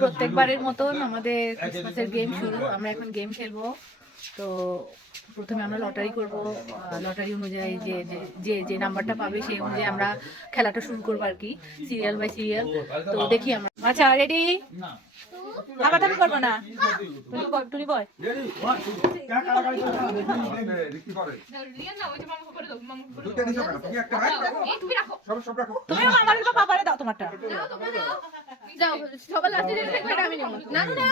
প্রত্যেকবারের মতন আমাদের ক্রিসমাসের গেম শুরু। আমরা এখন গেম খেলবো। তো প্রথমে আমরা লটারি করব, লটারি অনুযায়ী যে যে যে নাম্বারটা পাবে সেই অনুযায়ী আমরা খেলাটা শুরু করবো আর কি, সিরিয়াল বাই সিরিয়াল। তো দেখি আমরা। আচ্ছা রেডি? আবার তুমি করবো না? টুনি বয় তুমি আমার বাবারে দাও তোমারটা। যাও সবাই লাস্টে দেখবে আমি নেব না না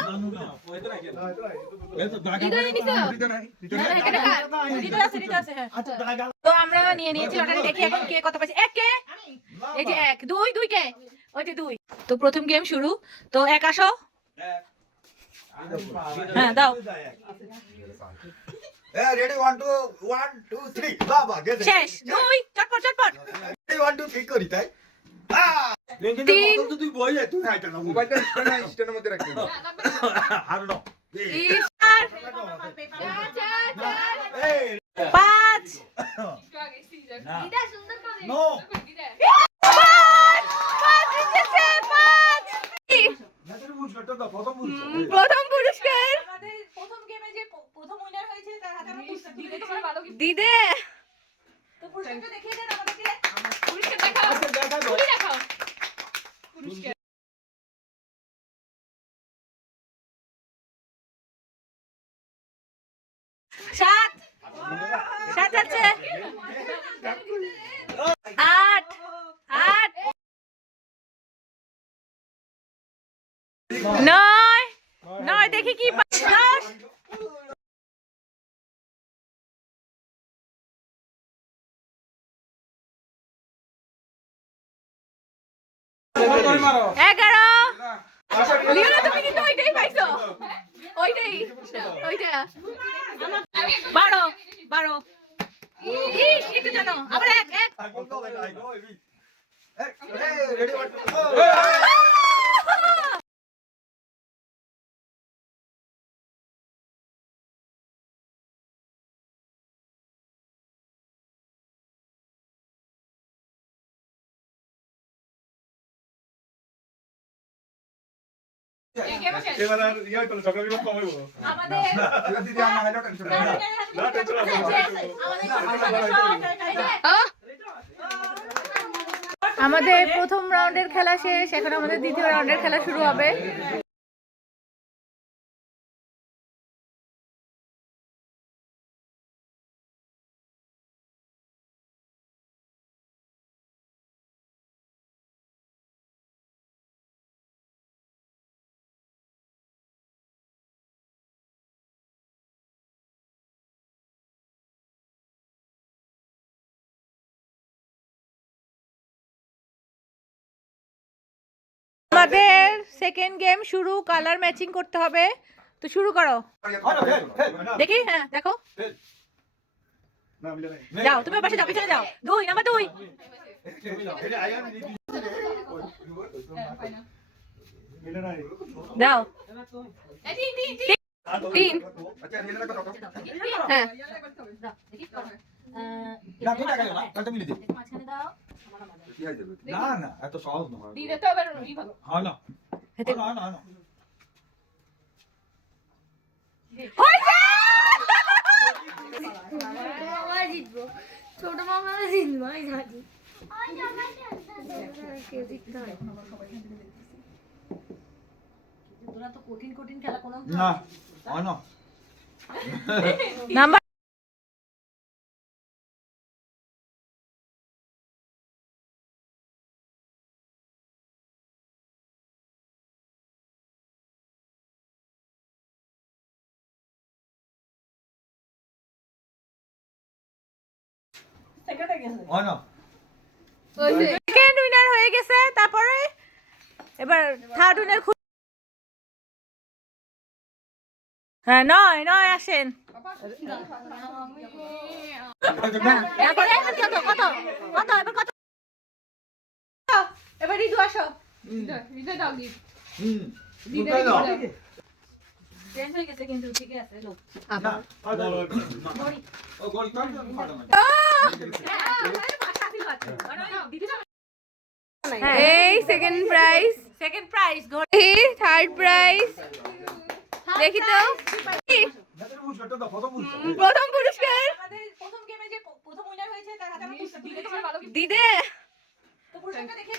তো আমরা নিয়ে নিয়েছি লটারি। দেখি এখন কে কত পাইছে। এক কে? এই যে এক। দুই? দুই কে? ওই যে দুই। তো প্রথম গেম শুরু। তো এক আসো। হ্যাঁ দাও। রেডি 1 2 3 বাবা গেছে শেষ। দুই চটপট চটপট। 1 2 3 করি তাই। তিন। তুই বই যা, তুই আইটা না মোবাইলটা স্ট্যান্ডের মধ্যে রাখবি। আর নো চার। পাঁচ। নো প্রথম পুরস্কার আমাদের প্রথম গেমে যে প্রথম উইনার হয়েছে তার হাতে আমরা পুরস্কার দিদে। তো পুরস্কারটা দেখিয়ে দেন আমাদেরকে। পুরস্কার দেখাও। তুমি দেখাও পুরস্কার। সাত। সাত আছে। আট। আট। নয়। নয় দেখি কি। দশ। এগারো। লিওনা তুমি কিন্তু ওইটাই পাইছো। ওইটাই ওইটা। বারো। বারো। ইস একটু জানো। আবার এক এক। রেডি 1 এবার আর ইয়া করলে সকালে বিপদ কম হইব। আমাদের দিদি আমার হাইলো টেনশন না টেনশন আছে। আমাদের প্রথম রাউন্ডের খেলা শেষ। এখন আমাদের দ্বিতীয় রাউন্ডের খেলা শুরু হবে। আমাদের সেকেন্ড গেম শুরু। কালার ম্যাচিং করতে হবে। তো শুরু করো। দেখি। হ্যাঁ দেখো। যাও তুমি পাশে যাও, পিছনে যাও। দুই নাম্বার দুই। যাও। তিন। আচ্ছা মিলে রাখো তো। হ্যাঁ না তুমি টাকা না কালটা মিলে দে। মাঝখানে দাও। কি হয়ে যাবে? না না এত সহজ না। দিলে তো আবার ই ভালো। হ্যাঁ না হেতে না না না মামা জিতবো, ছোট মামা জিতবো, আমি জানি। কেউ জিততে হয়। তোরা তো কঠিন কঠিন খেলা কোনো না হয় না। নাম্বার হয় না। সেকেন্ড উইনার হয়ে গেছে। তারপরে এবার থার্ড উইনার। হ্যাঁ নয় নয় আসেন। তারপরে কত কত কত এবার কত? এবার রিদু আসো। রিদু দাও গিফট। দুটাই দাও। চেঞ্জ হয়ে গেছে কিন্তু ঠিকই আছে লোক। না গড়ি। ও গড়ি কাট ফাটা না। হ্যাঁ ভাষা দিল আছে। দিদি এই সেকেন্ড প্রাইজ, সেকেন্ড প্রাইজ এই থার্ড প্রাইজ, দেখি তো প্রথম পুরস্কার আমাদের প্রথম গেমে যে প্রথম উইনার হয়েছে তার হাতে আমরা পুরস্কার তুলে দিয়েছি। দিদে। তো পুরস্কারটা দেখে